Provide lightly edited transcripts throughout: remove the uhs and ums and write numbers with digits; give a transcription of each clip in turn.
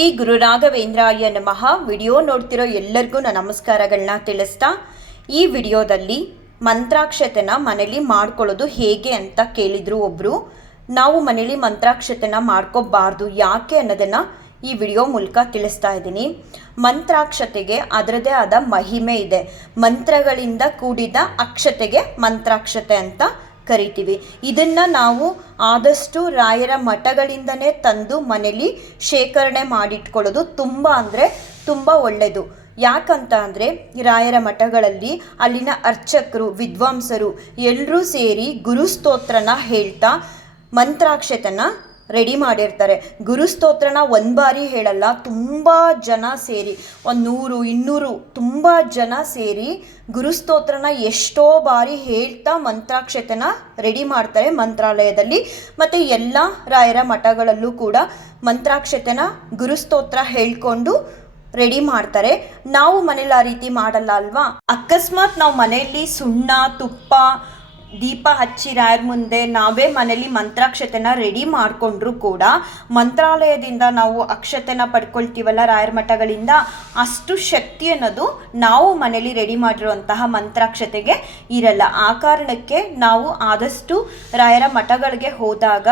ಶ್ರೀ ಗುರು ರಾಘವೇಂದ್ರಾಯ ನಮಃ. ವಿಡಿಯೋ ನೋಡ್ತಿರೋ ಎಲ್ಲರಿಗೂ ನಾನು ನಮಸ್ಕಾರಗಳನ್ನ ತಿಳಿಸ್ತಾ, ಈ ವಿಡಿಯೋದಲ್ಲಿ ಮಂತ್ರಾಕ್ಷತೆನ ಮನೇಲಿ ಮಾಡ್ಕೊಳ್ಳೋದು ಹೇಗೆ ಅಂತ ಕೇಳಿದ್ರು ಒಬ್ಬರು. ನಾವು ಮನೇಲಿ ಮಂತ್ರಾಕ್ಷತೆನ ಮಾಡ್ಕೋಬಾರ್ದು ಯಾಕೆ ಅನ್ನೋದನ್ನು ಈ ವಿಡಿಯೋ ಮೂಲಕ ತಿಳಿಸ್ತಾ ಇದ್ದೀನಿ. ಮಂತ್ರಾಕ್ಷತೆಗೆ ಅದರದೇ ಆದ ಮಹಿಮೆ ಇದೆ. ಮಂತ್ರಗಳಿಂದ ಕೂಡಿದ ಅಕ್ಷತೆಗೆ ಮಂತ್ರಾಕ್ಷತೆ ಅಂತ ಕರಿತೀವಿ. ಇದನ್ನು ನಾವು ಆದಷ್ಟು ರಾಯರ ಮಠಗಳಿಂದನೇ ತಂದು ಮನೇಲಿ ಶೇಖರಣೆ ಮಾಡಿಟ್ಕೊಳ್ಳೋದು ತುಂಬ ಒಳ್ಳೆಯದು. ಯಾಕಂತ ಅಂದರೆ ರಾಯರ ಮಠಗಳಲ್ಲಿ ಅಲ್ಲಿನ ಅರ್ಚಕರು, ವಿದ್ವಾಂಸರು ಎಲ್ಲರೂ ಸೇರಿ ಗುರುಸ್ತೋತ್ರನ ಹೇಳ್ತಾ ಮಂತ್ರಾಕ್ಷತೆನ ರೆಡಿ ಮಾಡಿರ್ತಾರೆ. ಗುರುಸ್ತೋತ್ರನ ಒಂದು ಬಾರಿ ಹೇಳಲ್ಲ, ತುಂಬ ಜನ ಸೇರಿ 100, 200 ತುಂಬ ಜನ ಸೇರಿ ಗುರುಸ್ತೋತ್ರನ ಎಷ್ಟೋ ಬಾರಿ ಹೇಳ್ತಾ ಮಂತ್ರಾಕ್ಷತೆನ ರೆಡಿ ಮಾಡ್ತಾರೆ ಮಂತ್ರಾಲಯದಲ್ಲಿ. ಮತ್ತು ಎಲ್ಲ ರಾಯರ ಮಠಗಳಲ್ಲೂ ಕೂಡ ಮಂತ್ರಾಕ್ಷತೆನ ಗುರುಸ್ತೋತ್ರ ಹೇಳ್ಕೊಂಡು ರೆಡಿ ಮಾಡ್ತಾರೆ. ನಾವು ಮನೇಲಿ ಆ ರೀತಿ ಮಾಡಲ್ಲ ಅಲ್ವಾ. ಅಕಸ್ಮಾತ್ ನಾವು ಮನೆಯಲ್ಲಿ ಸುಣ್ಣ, ತುಪ್ಪ, ದೀಪ ಹಚ್ಚಿ ರಾಯರ ಮುಂದೆ ನಾವೇ ಮನೇಲಿ ಮಂತ್ರಾಕ್ಷತೆನ ರೆಡಿ ಮಾಡಿಕೊಂಡ್ರೂ ಕೂಡ ಮಂತ್ರಾಲಯದಿಂದ ನಾವು ಅಕ್ಷತೆನ ಪಡ್ಕೊಳ್ತೀವಲ್ಲ ರಾಯರ ಮಠಗಳಿಂದ, ಅಷ್ಟು ಶಕ್ತಿ ಅನ್ನೋದು ನಾವು ಮನೇಲಿ ರೆಡಿ ಮಾಡಿರುವಂತಹ ಮಂತ್ರಾಕ್ಷತೆಗೆ ಇರಲ್ಲ. ಆ ಕಾರಣಕ್ಕೆ ನಾವು ಆದಷ್ಟು ರಾಯರ ಮಠಗಳಿಗೆ ಹೋದಾಗ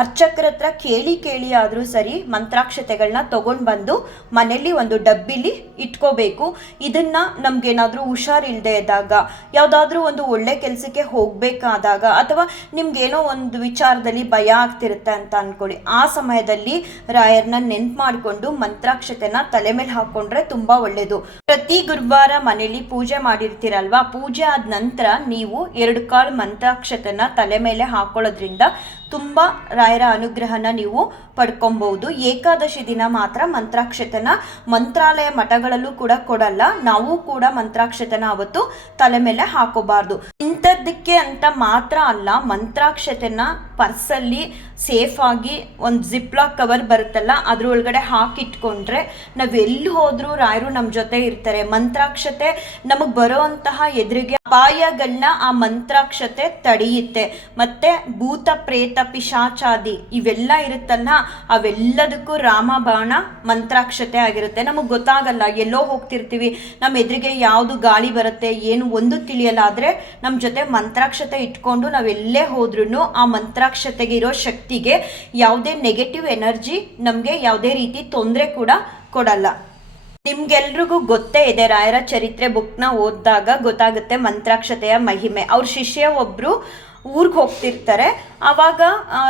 ಅರ್ಚಕರ ಹತ್ರ ಕೇಳಿ ಆದರೂ ಸರಿ ಮಂತ್ರಾಕ್ಷತೆಗಳನ್ನ ತೊಗೊಂಡು ಬಂದು ಮನೇಲಿ ಒಂದು ಡಬ್ಬಿಲಿ ಇಟ್ಕೋಬೇಕು. ಇದನ್ನು ನಮಗೇನಾದರೂ ಹುಷಾರಿಲ್ಲದೆ ಇದ್ದಾಗ, ಯಾವುದಾದ್ರೂ ಒಂದು ಒಳ್ಳೆ ಕೆಲಸಕ್ಕೆ ಹೋಗಬೇಕಾದಾಗ, ಅಥವಾ ನಿಮ್ಗೇನೋ ಒಂದು ವಿಚಾರದಲ್ಲಿ ಭಯ ಆಗ್ತಿರುತ್ತೆ ಅಂತ ಅಂದ್ಕೊಳ್ಳಿ, ಆ ಸಮಯದಲ್ಲಿ ರಾಯರನ್ನ ನೆನ್ಪು ಮಾಡಿಕೊಂಡು ಮಂತ್ರಾಕ್ಷತೆನ ತಲೆ ಮೇಲೆ ಹಾಕ್ಕೊಂಡ್ರೆ ತುಂಬ ಒಳ್ಳೆಯದು. ಪ್ರತಿ ಗುರುವಾರ ಮನೇಲಿ ಪೂಜೆ ಮಾಡಿರ್ತೀರಲ್ವಾ, ಪೂಜೆ ಆದ ನಂತರ ನೀವು 2 ಕಾಳು ಮಂತ್ರಾಕ್ಷತೆನ ತಲೆ ಮೇಲೆ ಹಾಕೊಳ್ಳೋದ್ರಿಂದ ತುಂಬ ರಾಯರ ಅನುಗ್ರಹನ ನೀವು ಪಡ್ಕೊಬಹುದು. ಏಕಾದಶಿ ದಿನ ಮಾತ್ರ ಮಂತ್ರಾಕ್ಷತೆನ ಮಂತ್ರಾಲಯ ಮಠಗಳಲ್ಲೂ ಕೂಡ ಕೊಡಲ್ಲ. ನಾವು ಕೂಡ ಮಂತ್ರಾಕ್ಷತೆನ ಅವತ್ತು ತಲೆ ಮೇಲೆ ಹಾಕೋಬಾರ್ದು. ಇಂಥದ್ದಕ್ಕೆ ಅಂತ ಮಾತ್ರ ಅಲ್ಲ, ಮಂತ್ರಾಕ್ಷತೆನ ಪರ್ಸಲ್ಲಿ ಸೇಫಾಗಿ ಒಂದು ಜಿಪ್ಲಾಕ್ ಕವರ್ ಬರುತ್ತಲ್ಲ, ಅದ್ರೊಳಗಡೆ ಹಾಕಿಟ್ಕೊಂಡ್ರೆ ನಾವೆಲ್ಲಿ ಹೋದ್ರೂ ರಾಯರು ನಮ್ಮ ಜೊತೆ ಇರ್ತಾರೆ. ಮಂತ್ರಾಕ್ಷತೆ ನಮಗೆ ಬರೋಂತಹ ಎದುರಿಗೆ ಅಪಾಯಗಳನ್ನ ಆ ಮಂತ್ರಾಕ್ಷತೆ ತಡೆಯುತ್ತೆ. ಮತ್ತೆ ಭೂತ, ಪ್ರೇತ, ಪಿಶಾಚಾದಿ ಇವೆಲ್ಲ ಇರುತ್ತಲ್ಲ, ಅವೆಲ್ಲದಕ್ಕೂ ರಾಮಬಾಣ ಮಂತ್ರಾಕ್ಷತೆ ಆಗಿರುತ್ತೆ. ನಮಗೆ ಗೊತ್ತಾಗಲ್ಲ, ಎಲ್ಲೋ ಹೋಗ್ತಿರ್ತೀವಿ, ನಮ್ಮ ಎದುರಿಗೆ ಯಾವುದು ಗಾಳಿ ಬರುತ್ತೆ ಏನು ಒಂದು ತಿಳಿಯಲ್ಲ. ಆದರೆ ನಮ್ಮ ಜೊತೆ ಮಂತ್ರಾಕ್ಷತೆ ಇಟ್ಕೊಂಡು ನಾವೆಲ್ಲೇ ಹೋದ್ರೂ ಆ ಮಂತ್ರಾಕ್ಷತೆಗೆ ಇರೋ ಶಕ್ತಿಗೆ ಯಾವುದೇ ನೆಗೆಟಿವ್ ಎನರ್ಜಿ ನಮಗೆ ಯಾವುದೇ ರೀತಿ ತೊಂದರೆ ಕೂಡ ಕೊಡಲ್ಲ. ನಿಮ್ಗೆಲ್ರಿಗೂ ಗೊತ್ತೇ ಇದೆ, ರಾಯರ ಚರಿತ್ರೆ ಬುಕ್ನ ಓದಿದಾಗ ಗೊತ್ತಾಗುತ್ತೆ ಮಂತ್ರಾಕ್ಷತೆಯ ಮಹಿಮೆ. ಅವ್ರ ಶಿಷ್ಯ ಒಬ್ಬರು ಊರಿಗೆ ಹೋಗ್ತಿರ್ತಾರೆ. ಆವಾಗ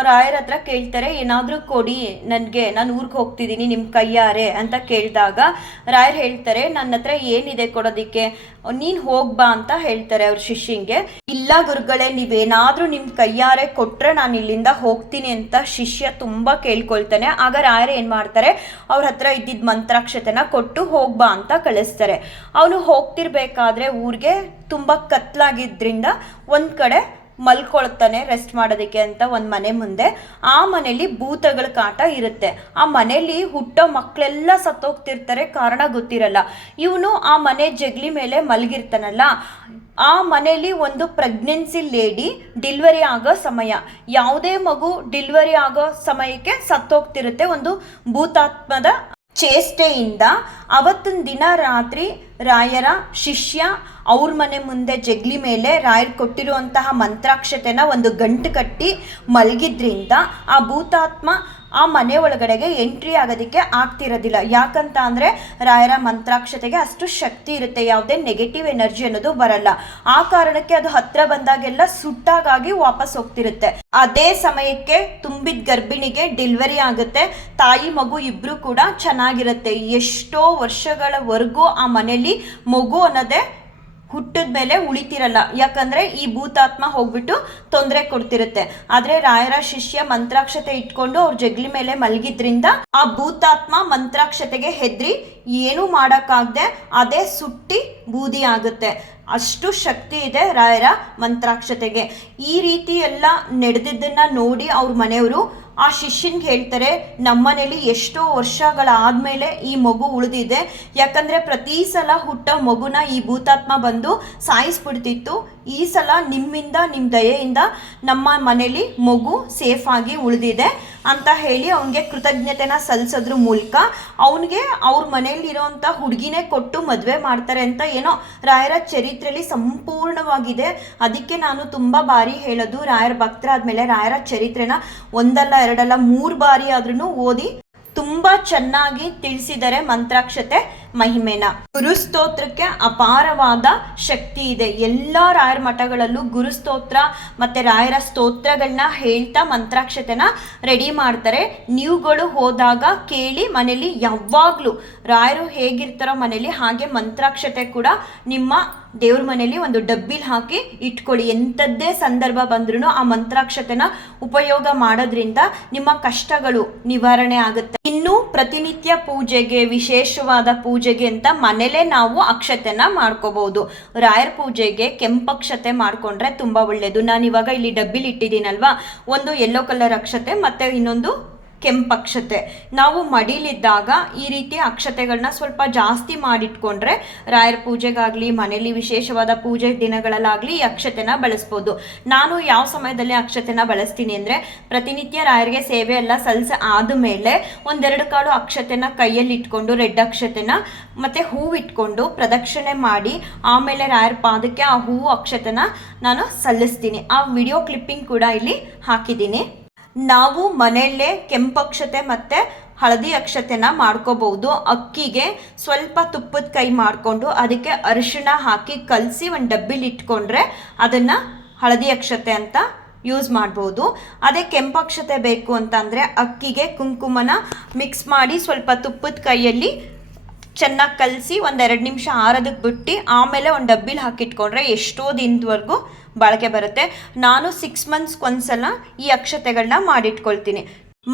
ರಾಯರ ಹತ್ರ ಕೇಳ್ತಾರೆ, ಏನಾದರೂ ಕೊಡಿ ನನಗೆ, ನಾನು ಊರಿಗೆ ಹೋಗ್ತಿದ್ದೀನಿ ನಿಮ್ಮ ಕೈಯಾರೆ ಅಂತ ಕೇಳಿದಾಗ ರಾಯರು ಹೇಳ್ತಾರೆ, ನನ್ನ ಹತ್ರ ಏನಿದೆ ಕೊಡೋದಕ್ಕೆ, ನೀನು ಹೋಗ್ಬಾ ಅಂತ ಹೇಳ್ತಾರೆ ಅವ್ರ ಶಿಷ್ಯಂಗೆ. ಇಲ್ಲ ಗುರುಗಳೇ, ನೀವೇನಾದರೂ ನಿಮ್ಮ ಕೈಯಾರೆ ಕೊಟ್ಟರೆ ನಾನು ಇಲ್ಲಿಂದ ಹೋಗ್ತೀನಿ ಅಂತ ಶಿಷ್ಯ ತುಂಬ ಕೇಳ್ಕೊಳ್ತಾನೆ. ಆಗ ರಾಯರು ಏನು ಮಾಡ್ತಾರೆ, ಅವ್ರ ಹತ್ರ ಇದ್ದಿದ್ದ ಮಂತ್ರಾಕ್ಷತೆನ ಕೊಟ್ಟು ಹೋಗ್ಬಾ ಅಂತ ಕಳಿಸ್ತಾರೆ. ಅವನು ಹೋಗ್ತಿರ್ಬೇಕಾದ್ರೆ ಊರಿಗೆ ತುಂಬ ಕತ್ಲಾಗಿದ್ದರಿಂದ ಒಂದು ಕಡೆ ಮಲ್ಕೊಳ್ತಾನೆ ರೆಸ್ಟ್ ಮಾಡೋದಕ್ಕೆ ಅಂತ ಒಂದು ಮನೆ ಮುಂದೆ. ಆ ಮನೇಲಿ ಭೂತಗಳ ಕಾಟ ಇರುತ್ತೆ. ಆ ಮನೇಲಿ ಹುಟ್ಟೋ ಮಕ್ಕಳೆಲ್ಲ ಸತ್ತೋಗ್ತಿರ್ತಾರೆ, ಕಾರಣ ಗೊತ್ತಿರಲ್ಲ. ಇವನು ಆ ಮನೆ ಜಗ್ಲಿ ಮೇಲೆ ಮಲಗಿರ್ತಾನಲ್ಲ, ಆ ಮನೇಲಿ ಒಂದು ಪ್ರೆಗ್ನೆನ್ಸಿ ಲೇಡಿ ಡೆಲಿವರಿ ಆಗೋ ಸಮಯ, ಯಾವುದೇ ಮಗು ಡೆಲಿವರಿ ಆಗೋ ಸಮಯಕ್ಕೆ ಸತ್ತೋಗ್ತಿರುತ್ತೆ ಒಂದು ಭೂತಾತ್ಮದ ಚೇಷ್ಟೆಯಿಂದ. ಅವತ್ತಿನ ದಿನ ರಾತ್ರಿ ರಾಯರ ಶಿಷ್ಯ ಅವ್ರ ಮನೆ ಮುಂದೆ ಜಗ್ಲಿ ಮೇಲೆ ರಾಯರು ಕೊಟ್ಟಿರುವಂತಹ ಮಂತ್ರಾಕ್ಷತೆನ ಒಂದು ಗಂಟು ಕಟ್ಟಿ ಮಲಗಿದ್ರಿಂದ ಆ ಭೂತಾತ್ಮ ಆ ಮನೆ ಒಳಗಡೆಗೆ ಎಂಟ್ರಿ ಆಗೋದಕ್ಕೆ ಆಗ್ತಿರೋದಿಲ್ಲ. ಯಾಕಂತ ಅಂದರೆ ರಾಯರ ಮಂತ್ರಾಕ್ಷತೆಗೆ ಅಷ್ಟು ಶಕ್ತಿ ಇರುತ್ತೆ, ಯಾವುದೇ ನೆಗೆಟಿವ್ ಎನರ್ಜಿ ಅನ್ನೋದು ಬರಲ್ಲ. ಆ ಕಾರಣಕ್ಕೆ ಅದು ಹತ್ರ ಬಂದಾಗೆಲ್ಲ ಸುಟ್ಟಾಗಿ ವಾಪಸ್ ಹೋಗ್ತಿರುತ್ತೆ. ಅದೇ ಸಮಯಕ್ಕೆ ತುಂಬಿದ ಗರ್ಭಿಣಿಗೆ ಡೆಲಿವರಿ ಆಗುತ್ತೆ, ತಾಯಿ ಮಗು ಇಬ್ಬರು ಕೂಡ ಚೆನ್ನಾಗಿರುತ್ತೆ. ಎಷ್ಟೋ ವರ್ಷಗಳವರೆಗೂ ಆ ಮನೆಯಲ್ಲಿ ಮಗು ಅನ್ನೋದೇ ಹುಟ್ಟಿದ ಮೇಲೆ ಉಳಿತಿರಲ್ಲ, ಯಾಕಂದರೆ ಈ ಭೂತಾತ್ಮ ಹೋಗ್ಬಿಟ್ಟು ತೊಂದರೆ ಕೊಡ್ತಿರುತ್ತೆ. ಆದರೆ ರಾಯರ ಶಿಷ್ಯ ಮಂತ್ರಾಕ್ಷತೆ ಇಟ್ಕೊಂಡು ಅವ್ರ ಜಗ್ಲಿ ಮೇಲೆ ಮಲಗಿದ್ರಿಂದ ಆ ಭೂತಾತ್ಮ ಮಂತ್ರಾಕ್ಷತೆಗೆ ಹೆದ್ರಿ ಏನೂ ಮಾಡೋಕ್ಕಾಗದೆ ಅದೇ ಸುಟ್ಟಿ ಬೂದಿ ಆಗುತ್ತೆ. ಅಷ್ಟು ಶಕ್ತಿ ಇದೆ ರಾಯರ ಮಂತ್ರಾಕ್ಷತೆಗೆ. ಈ ರೀತಿ ಎಲ್ಲ ನಡೆದಿದ್ದನ್ನು ನೋಡಿ ಅವ್ರ ಮನೆಯವರು ಆ ಶಿಷ್ಯನ್ಗೆ ಹೇಳ್ತಾರೆ, ನಮ್ಮನೇಲಿ ಎಷ್ಟೋ ವರ್ಷಗಳಾದಮೇಲೆ ಈ ಮಗು ಉಳಿದಿದೆ, ಯಾಕಂದರೆ ಪ್ರತಿ ಸಲ ಹುಟ್ಟೋ ಮಗುನ ಈ ಭೂತಾತ್ಮ ಬಂದು ಸಾಯಿಸ್ಬಿಡ್ತಿತ್ತು. ಈ ಸಲ ನಿಮ್ಮಿಂದ, ನಿಮ್ಮ ದಯೆಯಿಂದ ನಮ್ಮ ಮನೇಲಿ ಮಗು ಸೇಫ್ ಆಗಿ ಉಳಿದಿದೆ ಅಂತ ಹೇಳಿ ಅವನಿಗೆ ಕೃತಜ್ಞತೆನ ಸಲ್ಲಿಸೋದ್ರ ಮೂಲಕ ಅವನಿಗೆ ಅವ್ರ ಮನೆಯಲ್ಲಿರೋಂಥ ಹುಡುಗಿನೇ ಕೊಟ್ಟು ಮದುವೆ ಮಾಡ್ತಾರೆ ಅಂತ ಏನೋ ರಾಯರ ಚರಿತ್ರೆಯಲ್ಲಿ ಸಂಪೂರ್ಣವಾಗಿದೆ. ಅದಕ್ಕೆ ನಾನು ತುಂಬ ಬಾರಿ ಹೇಳೋದು, ರಾಯರ ಭಕ್ತರಾದ್ಮೇಲೆ ರಾಯರ ಚರಿತ್ರೆನ ಒಂದಲ್ಲ ಎರಡಲ್ಲ 3 ಬಾರಿ ಆದ್ರೂ ಓದಿ ತುಂಬ ಚೆನ್ನಾಗಿ ತಿಳಿಸಿದರೆ ಮಂತ್ರಾಕ್ಷತೆ ಮಹಿಮೆನ. ಗುರುಸ್ತೋತ್ರಕ್ಕೆ ಅಪಾರವಾದ ಶಕ್ತಿ ಇದೆ. ಎಲ್ಲ ರಾಯರ ಮಠಗಳಲ್ಲೂ ಗುರುಸ್ತೋತ್ರ ಮತ್ತು ರಾಯರ ಸ್ತೋತ್ರಗಳನ್ನ ಹೇಳ್ತಾ ಮಂತ್ರಾಕ್ಷತೆನ ರೆಡಿ ಮಾಡ್ತಾರೆ. ನೀವುಗಳು ಹೋದಾಗ ಕೇಳಿ, ಮನೇಲಿ ಯಾವಾಗಲೂ ರಾಯರು ಹೇಗಿರ್ತಾರೋ ಮನೇಲಿ ಹಾಗೆ ಮಂತ್ರಾಕ್ಷತೆ ಕೂಡ ನಿಮ್ಮ ದೇವ್ರ ಮನೇಲಿ ಒಂದು ಡಬ್ಬಿಲಿ ಹಾಕಿ ಇಟ್ಕೊಳ್ಳಿ. ಎಂಥದ್ದೇ ಸಂದರ್ಭ ಬಂದ್ರೂ ಆ ಮಂತ್ರಾಕ್ಷತೆನ ಉಪಯೋಗ ಮಾಡೋದ್ರಿಂದ ನಿಮ್ಮ ಕಷ್ಟಗಳು ನಿವಾರಣೆ ಆಗುತ್ತೆ. ಇನ್ನು ಪ್ರತಿನಿತ್ಯ ಪೂಜೆಗೆ, ವಿಶೇಷವಾದ ಪೂಜೆಗೆ ಅಂತ ಮನೇಲೇ ನಾವು ಅಕ್ಷತೆನ ಮಾಡ್ಕೋಬಹುದು. ರಾಯರ ಪೂಜೆಗೆ ಕೆಂಪಕ್ಷತೆ ಮಾಡ್ಕೊಂಡ್ರೆ ತುಂಬ ಒಳ್ಳೆಯದು. ನಾನು ಇವಾಗ ಇಲ್ಲಿ ಡಬ್ಬಿಲಿ ಇಟ್ಟಿದ್ದೀನಲ್ವಾ, ಒಂದು ಯೆಲ್ಲೋ ಕಲರ್ ಅಕ್ಷತೆ ಮತ್ತು ಇನ್ನೊಂದು ಕೆಂಪಕ್ಷತೆ. ನಾವು ಮಡಿಲಿದ್ದಾಗ ಈ ರೀತಿ ಅಕ್ಷತೆಗಳನ್ನ ಸ್ವಲ್ಪ ಜಾಸ್ತಿ ಮಾಡಿಟ್ಕೊಂಡ್ರೆ ರಾಯರ ಪೂಜೆಗಾಗಲಿ, ಮನೇಲಿ ವಿಶೇಷವಾದ ಪೂಜೆ ದಿನಗಳಲ್ಲಾಗಲಿ ಈ ಅಕ್ಷತೆನ ಬಳಸ್ಬೋದು. ನಾನು ಯಾವ ಸಮಯದಲ್ಲಿ ಅಕ್ಷತೆನ ಬಳಸ್ತೀನಿ ಅಂದರೆ, ಪ್ರತಿನಿತ್ಯ ರಾಯರಿಗೆ ಸೇವೆ ಎಲ್ಲ ಆದಮೇಲೆ 1-2 ಕಾಳು ಅಕ್ಷತೆನ ಕೈಯಲ್ಲಿ ಇಟ್ಕೊಂಡು, ರೆಡ್ ಅಕ್ಷತೆನ ಮತ್ತು ಹೂವು ಇಟ್ಕೊಂಡು ಪ್ರದಕ್ಷಿಣೆ ಮಾಡಿ ಆಮೇಲೆ ರಾಯರ ಪಾದಕ್ಕೆ ಆ ಹೂವು ಅಕ್ಷತೆನ ನಾನು ಸಲ್ಲಿಸ್ತೀನಿ. ಆ ವಿಡಿಯೋ ಕ್ಲಿಪ್ಪಿಂಗ್ ಕೂಡ ಇಲ್ಲಿ ಹಾಕಿದ್ದೀನಿ. ನಾವು ಮನೆಯಲ್ಲೇ ಕೆಂಪಕ್ಷತೆ ಮತ್ತು ಹಳದಿ ಅಕ್ಷತೆನ ಮಾಡ್ಕೋಬಹುದು. ಅಕ್ಕಿಗೆ ಸ್ವಲ್ಪ ತುಪ್ಪದ ಕೈ ಮಾಡಿಕೊಂಡು ಅದಕ್ಕೆ ಅರಿಶಿಣ ಹಾಕಿ ಕಲಸಿ ಒಂದು ಡಬ್ಬಿಲಿ ಇಟ್ಕೊಂಡ್ರೆ ಅದನ್ನು ಹಳದಿ ಅಕ್ಷತೆ ಅಂತ ಯೂಸ್ ಮಾಡ್ಬೋದು. ಅದೇ ಕೆಂಪಕ್ಷತೆ ಬೇಕು ಅಂತಂದರೆ ಅಕ್ಕಿಗೆ ಕುಂಕುಮನ ಮಿಕ್ಸ್ ಮಾಡಿ ಸ್ವಲ್ಪ ತುಪ್ಪದ ಕೈಯಲ್ಲಿ ಚೆನ್ನಾಗಿ ಕಲಸಿ 1-2 ನಿಮಿಷ ಆರೋದಕ್ಕೆ ಬಿಟ್ಟು ಆಮೇಲೆ ಒಂದು ಡಬ್ಬಿಲಿ ಹಾಕಿಟ್ಕೊಂಡ್ರೆ ಎಷ್ಟೋ ದಿನದವರೆಗೂ ಬಾಳಿಕೆ ಬರುತ್ತೆ. ನಾನು 6 ಮಂತ್ಸ್ಗೊಂದ್ಸಲ ಈ ಅಕ್ಷತೆಗಳನ್ನ ಮಾಡಿಟ್ಕೊಳ್ತೀನಿ.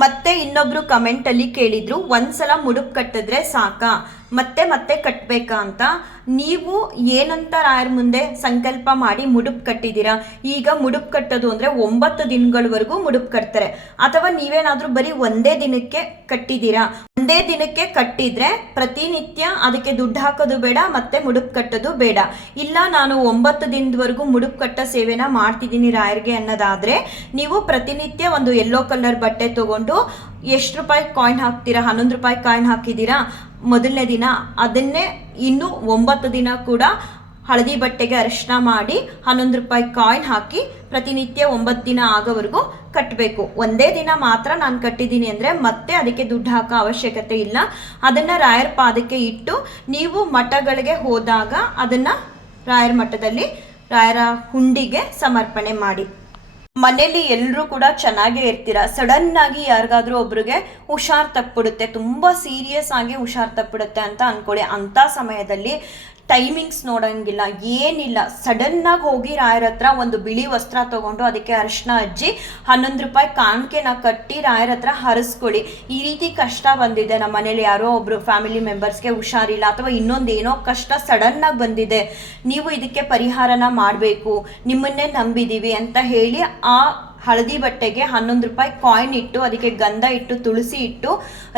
ಮತ್ತೆ ಇನ್ನೊಬ್ರು ಕಮೆಂಟಲ್ಲಿ ಕೇಳಿದ್ರು, ಒಂದ್ಸಲ ಮುಡುಪು ಕಟ್ಟಿದ್ರೆ ಸಾಕಾ, ಮತ್ತೆ ಮತ್ತೆ ಕಟ್ಟಬೇಕಾ ಅಂತ. ನೀವು ಏನಂತ ರಾಯರ ಮುಂದೆ ಸಂಕಲ್ಪ ಮಾಡಿ ಮುಡುಪು ಕಟ್ಟಿದ್ದೀರಾ? ಈಗ ಮುಡುಪು ಕಟ್ಟೋದು ಅಂದರೆ 9 ದಿನಗಳವರೆಗೂ ಮುಡುಪು ಕಟ್ತಾರೆ. ಅಥವಾ ನೀವೇನಾದರೂ ಬರೀ ಒಂದೇ ದಿನಕ್ಕೆ ಕಟ್ಟಿದ್ದೀರಾ? ಒಂದೇ ದಿನಕ್ಕೆ ಕಟ್ಟಿದ್ರೆ ಪ್ರತಿನಿತ್ಯ ಅದಕ್ಕೆ ದುಡ್ಡು ಹಾಕೋದು ಬೇಡ, ಮತ್ತೆ ಮುಡುಪು ಕಟ್ಟೋದು ಬೇಡ. ಇಲ್ಲ ನಾನು 9 ದಿನದವರೆಗೂ ಮುಡುಪು ಕಟ್ಟೋ ಸೇವೆನ ಮಾಡ್ತಿದ್ದೀನಿ ರಾಯರಿಗೆ ಅನ್ನೋದಾದರೆ, ನೀವು ಪ್ರತಿನಿತ್ಯ ಒಂದು ಯೆಲ್ಲೋ ಕಲರ್ ಬಟ್ಟೆ ತೊಗೊಂಡು ಎಷ್ಟು ರೂಪಾಯಿ ಕಾಯಿನ್ ಹಾಕ್ತೀರಾ? 11 ರೂಪಾಯಿ ಕಾಯಿನ್ ಹಾಕಿದ್ದೀರಾ ಮೊದಲನೇ ದಿನ, ಅದನ್ನೇ ಇನ್ನು 9 ದಿನ ಕೂಡ ಹಳದಿ ಬಟ್ಟೆಗೆ ಅರಿಶಿನ ಮಾಡಿ 11 ರೂಪಾಯಿ ಕಾಯಿನ್ ಹಾಕಿ ಪ್ರತಿನಿತ್ಯ 9 ದಿನ ಆಗೋವರೆಗೂ ಕಟ್ಟಬೇಕು. ಒಂದೇ ದಿನ ಮಾತ್ರ ನಾನು ಕಟ್ಟಿದ್ದೀನಿ ಅಂದರೆ ಮತ್ತೆ ಅದಕ್ಕೆ ದುಡ್ಡು ಹಾಕೋ ಅವಶ್ಯಕತೆ ಇಲ್ಲ. ಅದನ್ನು ರಾಯರ ಪಾದಕ್ಕೆ ಇಟ್ಟು ನೀವು ಮಠಗಳಿಗೆ ಹೋದಾಗ ಅದನ್ನು ರಾಯರ ಮಠದಲ್ಲಿ ರಾಯರ ಹುಂಡಿಗೆ ಸಮರ್ಪಣೆ ಮಾಡಿ. ಮನೇಲಿ ಎಲ್ಲರೂ ಕೂಡ ಚೆನ್ನಾಗೇ ಇರ್ತೀರ, ಸಡನ್ನಾಗಿ ಯಾರಿಗಾದ್ರೂ ಒಬ್ರಿಗೆ ಹುಷಾರು ತಪ್ಪಿಬಿಡುತ್ತೆ, ತುಂಬ ಸೀರಿಯಸ್ ಆಗಿ ಹುಷಾರು ತಪ್ಪಿಬಿಡುತ್ತೆ ಅಂತ ಅಂದ್ಕೊಳ್ಳಿ. ಅಂಥ ಸಮಯದಲ್ಲಿ ಟೈಮಿಂಗ್ಸ್ ನೋಡೋಂಗಿಲ್ಲ, ಏನಿಲ್ಲ, ಸಡನ್ನಾಗಿ ಹೋಗಿ ರಾಯರ ಹತ್ರ ಒಂದು ಬಿಳಿ ವಸ್ತ್ರ ತೊಗೊಂಡು ಅದಕ್ಕೆ ಅರಿಶಿನ ಹಚ್ಚಿ 11 ರೂಪಾಯಿ ಕಾಣಿಕೆನ ಕಟ್ಟಿ ರಾಯರ ಹತ್ರ ಹರಿಸ್ಕೊಳ್ಳಿ. ಈ ರೀತಿ ಕಷ್ಟ ಬಂದಿದೆ ನಮ್ಮ ಮನೇಲಿ, ಯಾರೋ ಒಬ್ಬರು ಫ್ಯಾಮಿಲಿ ಮೆಂಬರ್ಸ್ಗೆ ಹುಷಾರಿಲ್ಲ ಅಥವಾ ಇನ್ನೊಂದು ಏನೋ ಕಷ್ಟ ಸಡನ್ನಾಗಿ ಬಂದಿದೆ, ನೀವು ಇದಕ್ಕೆ ಪರಿಹಾರನ ಮಾಡಬೇಕು, ನಿಮ್ಮನ್ನೇ ನಂಬಿದ್ದೀವಿ ಅಂತ ಹೇಳಿ ಆ ಹಳದಿ ಬಟ್ಟೆಗೆ 11 ರೂಪಾಯಿ ಕಾಯಿನ್ ಇಟ್ಟು ಅದಕ್ಕೆ ಗಂಧ ಇಟ್ಟು ತುಳಸಿ ಇಟ್ಟು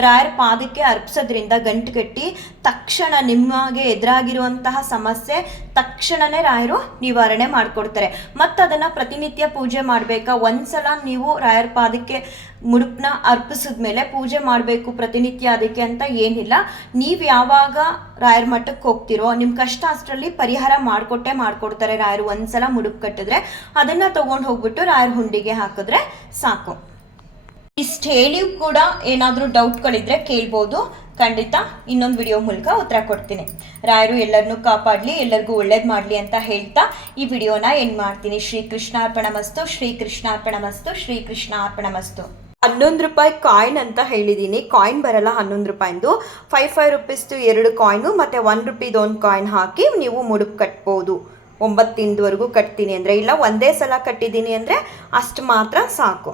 ರಾಯರ ಪಾದಕ್ಕೆ ಅರ್ಪಿಸೋದ್ರಿಂದ ಗಂಟು ಕಟ್ಟಿ ತಕ್ಷಣ ನಿಮಗೆ ಎದುರಾಗಿರುವಂತಹ ಸಮಸ್ಯೆ ತಕ್ಷಣವೇ ರಾಯರು ನಿವಾರಣೆ ಮಾಡಿಕೊಡ್ತಾರೆ. ಮತ್ತು ಅದನ್ನು ಪ್ರತಿನಿತ್ಯ ಪೂಜೆ ಮಾಡಬೇಕಾ? ಒಂದ್ಸಲ ನೀವು ರಾಯರ ಪಾದಕ್ಕೆ ಮುಡುಪನ್ನ ಅರ್ಪಿಸಿದ್ಮೇಲೆ ಪೂಜೆ ಮಾಡಬೇಕು ಪ್ರತಿನಿತ್ಯ ಅದಕ್ಕೆ ಅಂತ ಏನಿಲ್ಲ. ನೀವು ಯಾವಾಗ ರಾಯರ ಮಠಕ್ಕೆ ಹೋಗ್ತಿರೋ ನಿಮ್ಮ ಕಷ್ಟ ಅಷ್ಟರಲ್ಲಿ ಪರಿಹಾರ ಮಾಡಿಕೊಡ್ತಾರೆ ರಾಯರು. ಒಂದ್ಸಲ ಮುಡುಪು ಕಟ್ಟಿದ್ರೆ ಅದನ್ನು ತೊಗೊಂಡು ಹೋಗ್ಬಿಟ್ಟು ರಾಯರ ಹುಂಡಿಗೆ ಹಾಕಿದ್ರೆ ಸಾಕು. ಇಷ್ಟು ಹೇಳಿ ಕೂಡ ಏನಾದರೂ ಡೌಟ್ಗಳಿದ್ರೆ ಕೇಳ್ಬೋದು, ಖಂಡಿತ ಇನ್ನೊಂದು ವಿಡಿಯೋ ಮೂಲಕ ಉತ್ತರ ಕೊಡ್ತೀನಿ. ರಾಯರು ಎಲ್ಲರನ್ನೂ ಕಾಪಾಡಲಿ, ಎಲ್ಲರಿಗೂ ಒಳ್ಳೇದು ಮಾಡಲಿ ಅಂತ ಹೇಳ್ತಾ ಈ ವಿಡಿಯೋನ ಏನು ಮಾಡ್ತೀನಿ. ಶ್ರೀಕೃಷ್ಣಾರ್ಪಣಮಸ್ತು, ಶ್ರೀಕೃಷ್ಣಾರ್ಪಣಮಸ್ತು, ಶ್ರೀಕೃಷ್ಣಾರ್ಪಣಮಸ್ತು. 11 ರೂಪಾಯಿ ಕಾಯಿನ್ ಅಂತ ಹೇಳಿದ್ದೀನಿ, ಕಾಯಿನ್ ಬರಲ್ಲ 11 ರೂಪಾಯಿಂದು. 5 ರೂಪೀಸ್ದು 2 ಕಾಯಿನು ಮತ್ತು 1 ರೂಪೀದು 1 ಕಾಯಿನ್ ಹಾಕಿ ನೀವು ಮುಡುಪು ಕಟ್ಬೋದು. 9 ದಿನದವರೆಗೂ ಕಟ್ತೀನಿ ಅಂದರೆ, ಇಲ್ಲ ಒಂದೇ ಸಲ ಕಟ್ಟಿದ್ದೀನಿ ಅಂದರೆ ಅಷ್ಟು ಮಾತ್ರ ಸಾಕು.